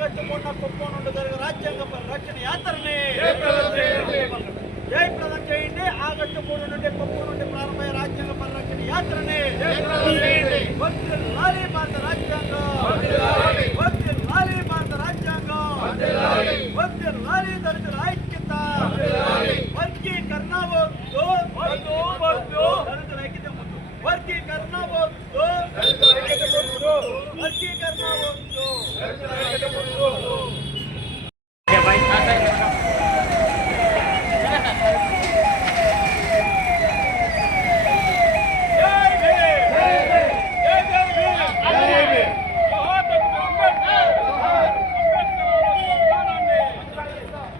మూడున కుప్పం నుండి జరిగే రాజ్యాంగ పరిరక్షణ యాత్రని. జై ప్రధాన్ చేయండి. ఆగస్టు మూడు నుండి కుప్పం నుండి ప్రారంభమయ్యే రాజ్యాంగ పరిరక్షణ యాత్రని. వర్ధిల్లాలి భారత రాజ్యాంగం. వర్ధిల్లాలి భారత రాజ్యాంగం. వర్ధిల్లాలి దళితుల ఐక్యత. వర్గీకరణ వద్దు వద్దు వద్దు దళితుల ఐక్యత వద్దు వర్గీకరణ వద్దు వర్గీకరణ వద్దు జై భీమ్ జై జై భీమ్ జోహార్ డాక్టర్ అంబేద్కర్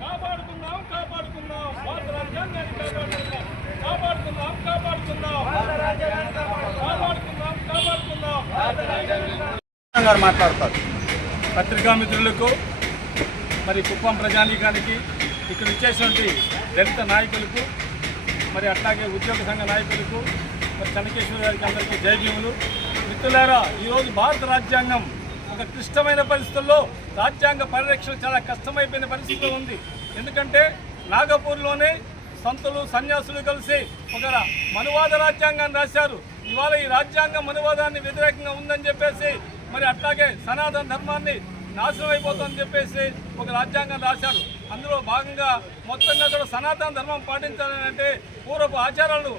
కాపాడుకుందాం కాపాడుకుందాం భారత రాజ్యాంగాన్ని కాపాడుకుందాం కాపాడుకుందాం కాపాడుకుందాం కాపాడుకుందాం కాపాడుకుందాం గారు మాట్లాడతారు. పత్రికా మిత్రులకు మరి కుప్పం ప్రజానీకానికి ఇక్కడ ఇచ్చేటువంటి దళిత నాయకులకు మరి అట్లాగే ఉద్యోగ సంఘ నాయకులకు మరి చెన్నకేశ్వర గారికి అందరికీ జై మిత్రులారా ఈరోజు భారత రాజ్యాంగం ఒక క్లిష్టమైన పరిస్థితుల్లో రాజ్యాంగ పరిరక్షణ చాలా కష్టమైపోయిన పరిస్థితిలో ఉంది. ఎందుకంటే నాగపూర్లోనే సంతులు సన్యాసులు కలిసి ఒక మనువాద రాజ్యాంగాన్ని రాశారు. ఇవాళ ఈ రాజ్యాంగం మనువాదాన్ని వ్యతిరేకంగా ఉందని చెప్పేసి మరి అట్లాగే సనాతన ధర్మాన్ని నాశనం అయిపోతుందని చెప్పేసి ఒక రాజ్యాంగం రాశారు. అందులో భాగంగా మొత్తంగా కూడా సనాతన ధర్మం పాటించాలని అంటే పూర్వపు ఆచారాలను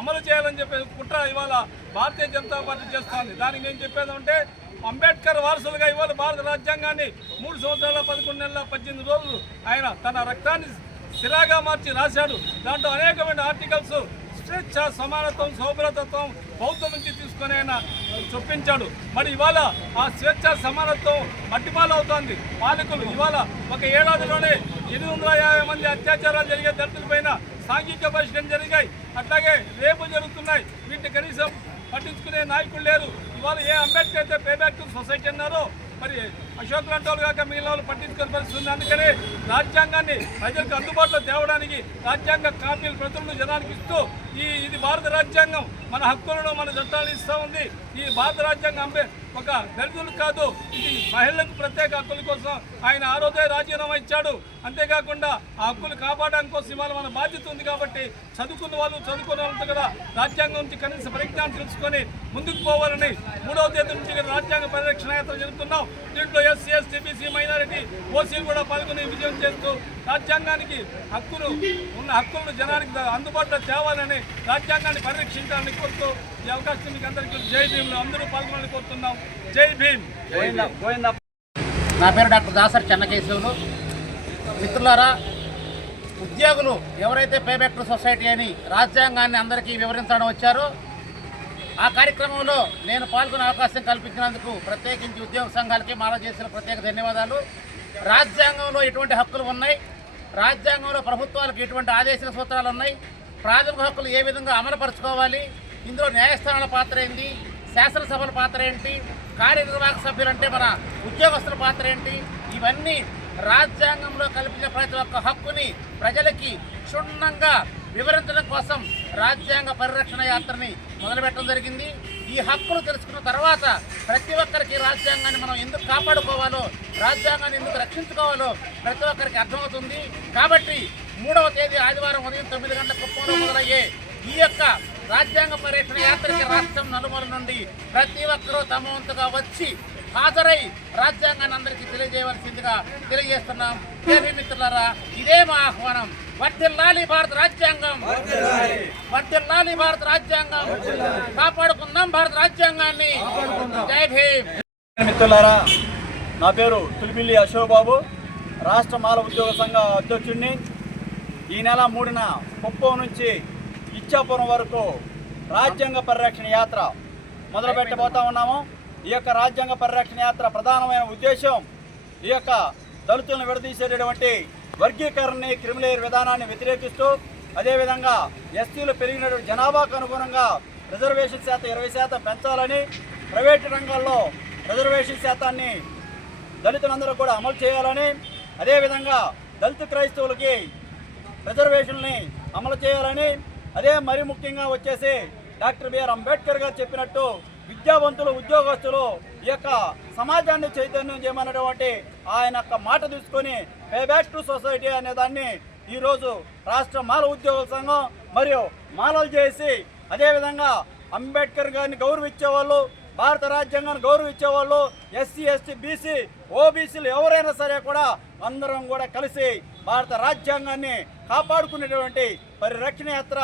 అమలు చేయాలని చెప్పేసి కుట్ర ఇవాళ భారతీయ జనతా పార్టీ చేస్తుంది. దానికి నేను చెప్పేది అంటే అంబేద్కర్ వారసులుగా ఇవాళ భారత రాజ్యాంగాన్ని మూడు సంవత్సరాల పదకొండు నెలల పద్దెనిమిది రోజులు ఆయన తన రక్తాన్ని సిరాగా మార్చి రాశాడు. దాంట్లో అనేకమైన ఆర్టికల్స్ స్వేచ్ఛ సమానత్వం సౌభ్రతత్వం బౌద్ధం నుంచి తీసుకొని ఆయన చొప్పించాడు. మరి ఇవాళ ఆ స్వేచ్ఛ సమానత్వం మట్టిమాల అవుతోంది పాలకులు ఇవాళ ఒక ఏడాదిలోనే ఎనిమిది వందల యాభై మంది అత్యాచారాలు జరిగే దళితుల పైన సాంఘిక పరిష్కరణ జరిగాయి. అట్లాగే రేపు జరుగుతున్నాయి. వీటిని కనీసం పట్టించుకునే నాయకులు లేరు. ఇవాళ ఏ అంబేద్కర్ అయితే పే బ్యాక్ టు సొసైటీ అన్నారో మరి అశోక్ లాంటి వాళ్ళు కాక మిగిలిన వాళ్ళు పట్టించుకునే ఉంది. రాజ్యాంగాన్ని ప్రజలకు అందుబాటులో తేవడానికి రాజ్యాంగ కాపీలు ప్రతులను జనానికి ఇస్తూ ఈ ఇది భారత రాజ్యాంగం. మన హక్కులను మన చట్టాలను ఇస్తూ ఉంది. ఈ భారత రాజ్యాంగం అంబే ఒక దళితులకు కాదు ఇది మహిళలకు ప్రత్యేక హక్కుల కోసం ఆయన ఆ రోజే రాజీనామా ఇచ్చాడు. అంతేకాకుండా ఆ హక్కులు కాపాడడానికి కోసం ఇవాళ మన బాధ్యత ఉంది కాబట్టి చదువుకున్న వాళ్ళు చదువుకున్న వాళ్ళు కూడా రాజ్యాంగం నుంచి కనీస పరిజ్ఞానం తెలుసుకొని ముందుకు పోవాలని మూడవ తేదీ నుంచి రాజ్యాంగ పరిరక్షణ యాత్ర జరుపుతున్నాం. దీంట్లో ఎస్సీ ఎస్టీ బీసీ మైనారిటీ ఓసీలు కూడా పాల్గొని విజయం చేస్తూ రాజ్యాంగానికి హక్కులు ఉన్న హక్కులను జనానికి అందుబాటులో తేవాలని రాజ్యాంగాన్ని పరిరక్షించాలని కోరుతూ ఈ అవకాశం మీకు అందరికీ జై భీమ్లో అందరూ పాల్గొనాలని కోరుతున్నాం. జై భీమ్. నా పేరు డాక్టర్ దాసరి చెన్నకేశవులు. మిత్రులారా ఉద్యోగులు ఎవరైతే పేబెక్టర్ సొసైటీ అని రాజ్యాంగాన్ని అందరికీ వివరించడం వచ్చారో ఆ కార్యక్రమంలో నేను పాల్గొనే అవకాశం కల్పించినందుకు ప్రత్యేకించి ఉద్యోగ సంఘాలకి మాల చేసిన ప్రత్యేక ధన్యవాదాలు. రాజ్యాంగంలో ఎటువంటి హక్కులు ఉన్నాయి? రాజ్యాంగంలో ప్రభుత్వాలకు ఎటువంటి ఆదేశ సూత్రాలు ఉన్నాయి? ప్రాథమిక హక్కులు ఏ విధంగా అమలుపరుచుకోవాలి? ఇందులో న్యాయస్థానాల పాత్ర ఏంటి? శాసనసభల పాత్ర ఏంటి? కార్యనిర్వాహక సభ్యులు అంటే మన ఉద్యోగస్తుల పాత్ర ఏంటి? ఇవన్నీ రాజ్యాంగంలో కల్పించిన ప్రతి ఒక్క హక్కుని ప్రజలకి క్షుణ్ణంగా వివరించడం కోసం రాజ్యాంగ పరిరక్షణ యాత్రని మొదలుపెట్టడం జరిగింది. ఈ హక్కులు తెలుసుకున్న తర్వాత ప్రతి ఒక్కరికి రాజ్యాంగాన్ని మనం ఎందుకు కాపాడుకోవాలో రాజ్యాంగాన్ని ఎందుకు రక్షించుకోవాలో ప్రతి ఒక్కరికి అర్థమవుతుంది. కాబట్టి మూడవ తేదీ ఆదివారం ఉదయం తొమ్మిది గంటల కుప్పంలో మొదలయ్యే ఈ యొక్క రాజ్యాంగ పరిరక్షణ యాత్రకి రాష్ట్రం నలుమూల నుండి ప్రతి ఒక్కరూ తమ వంతుగా వచ్చి హాజరై రాజ్యాంగాన్ని అందరికీ తెలియజేయవలసిందిగా తెలియజేస్తున్నాం. దేవి మిత్రులారా ఇదే మా ఆహ్వానం. వర్ధిల్లాలి భారత రాజ్యాంగం. వర్ధిల్లాలి. భారత రాజ్యాంగం. కాపాడుకుందాం భారత రాజ్యాంగాన్ని. జై భీమ్. మిత్రులారా నా పేరు తులిపిల్లి అశోక్ బాబు. రాష్ట్ర మాల ఉద్యోగ సంఘ అధ్యక్షుడిని. ఈ నెల మూడున కుప్పం నుంచి ఇచ్చాపురం వరకు రాజ్యాంగ పరిరక్షణ యాత్ర మొదలు పెట్టబోతా ఉన్నాము. ఈ యొక్క రాజ్యాంగ పరిరక్షణ యాత్ర ప్రధానమైన ఉద్దేశం ఈ యొక్క దళితులను విడదీసేటటువంటి వర్గీకరణని క్రిమిలేర్ విధానాన్ని వ్యతిరేకిస్తూ అదేవిధంగా ఎస్టీలు పెరిగినటువంటి జనాభాకు అనుగుణంగా రిజర్వేషన్ శాతం ఇరవై శాతం పెంచాలని ప్రైవేటు రంగాల్లో రిజర్వేషన్ శాతాన్ని దళితులందరూ కూడా అమలు చేయాలని అదేవిధంగా దళిత క్రైస్తవులకి రిజర్వేషన్ని అమలు చేయాలని అదే మరి ముఖ్యంగా వచ్చేసి డాక్టర్ బిఆర్ అంబేద్కర్ గారు చెప్పినట్టు విద్యావంతులు ఉద్యోగస్తులు ఈ యొక్క సమాజాన్ని చైతన్యం చేయమన్నటువంటి ఆయన యొక్క మాట తీసుకొని పే బ్యాక్ టు సొసైటీ అనే దాన్ని ఈరోజు రాష్ట్ర మాల ఉద్యోగుల సంఘం మరియు మాలలు చేసి అదేవిధంగా అంబేద్కర్ గారిని గౌరవించే వాళ్ళు భారత రాజ్యాంగాన్ని గౌరవించే వాళ్ళు ఎస్సీ ఎస్టీ బీసీ ఓబీసీలు ఎవరైనా సరే కూడా అందరం కూడా కలిసి భారత రాజ్యాంగాన్ని కాపాడుకునేటువంటి పరిరక్షణ యాత్ర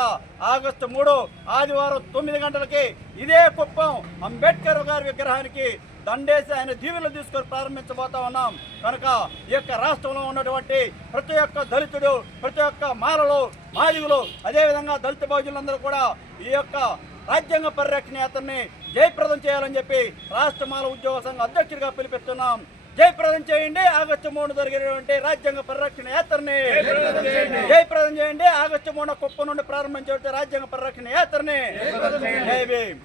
ఆగస్టు మూడు ఆదివారం తొమ్మిది గంటలకి ఇదే కుప్పం అంబేద్కర్ గారి విగ్రహానికి దండేసి ఆయన దీవెనలు తీసుకొని ప్రారంభించబోతా ఉన్నాం. కనుక ఈ యొక్క రాష్ట్రంలో ఉన్నటువంటి ప్రతి ఒక్క దళితుడు ప్రతి ఒక్క మాలలు మాదిగులు అదేవిధంగా దళిత బహుజనులందరూ కూడా ఈ యొక్క రాజ్యాంగ పరిరక్షణ యాత్రని జయప్రదం చేయాలని చెప్పి రాష్ట్ర మాల ఉద్యోగ సంఘ అధ్యక్షుడిగా పిలిపిస్తున్నాం జయప్రదం చేయండి ఆగస్టు మూడు జరిగినటువంటి రాజ్యాంగ పరిరక్షణ యాత్రని జయప్రదం చేయండి ఆగస్టు మూడు కుప్ప నుండి ప్రారంభించే రాజ్యాంగ పరిరక్షణ యాత్రని జై భీమ్.